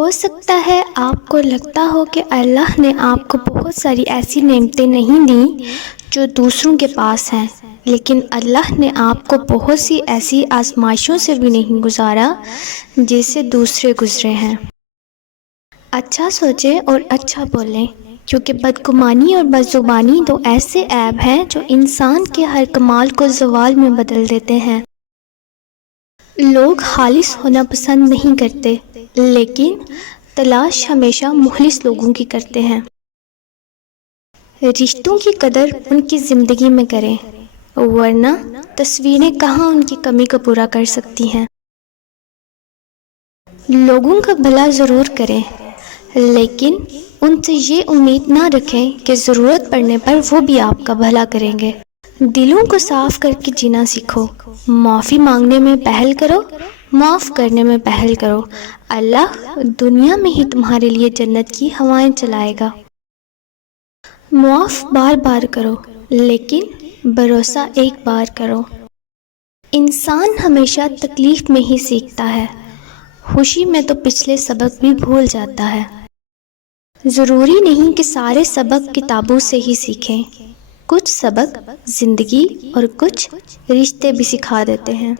ہو سکتا ہے آپ کو لگتا ہو کہ اللہ نے آپ کو بہت ساری ایسی نعمتیں نہیں دیں جو دوسروں کے پاس ہیں، لیکن اللہ نے آپ کو بہت سی ایسی آزمائشوں سے بھی نہیں گزارا جیسے دوسرے گزرے ہیں۔ اچھا سوچیں اور اچھا بولیں، کیونکہ بدگمانی اور بدزبانی دو ایسے عیب ہیں جو انسان کے ہر کمال کو زوال میں بدل دیتے ہیں۔ لوگ خالص ہونا پسند نہیں کرتے، لیکن تلاش ہمیشہ مخلص لوگوں کی کرتے ہیں۔ رشتوں کی قدر ان کی زندگی میں کریں، ورنہ تصویریں کہاں ان کی کمی کو پورا کر سکتی ہیں۔ لوگوں کا بھلا ضرور کریں، لیکن ان سے یہ امید نہ رکھیں کہ ضرورت پڑنے پر وہ بھی آپ کا بھلا کریں گے۔ دلوں کو صاف کر کے جینا سیکھو، معافی مانگنے میں پہل کرو، معاف کرنے میں پہل کرو، اللہ دنیا میں ہی تمہارے لیے جنت کی ہوائیں چلائے گا۔ معاف بار بار کرو، لیکن بھروسہ ایک بار کرو۔ انسان ہمیشہ تکلیف میں ہی سیکھتا ہے، خوشی میں تو پچھلے سبق بھی بھول جاتا ہے۔ ضروری نہیں کہ سارے سبق کتابوں سے ہی سیکھیں، کچھ سبق زندگی اور کچھ رشتے بھی سکھا دیتے ہیں۔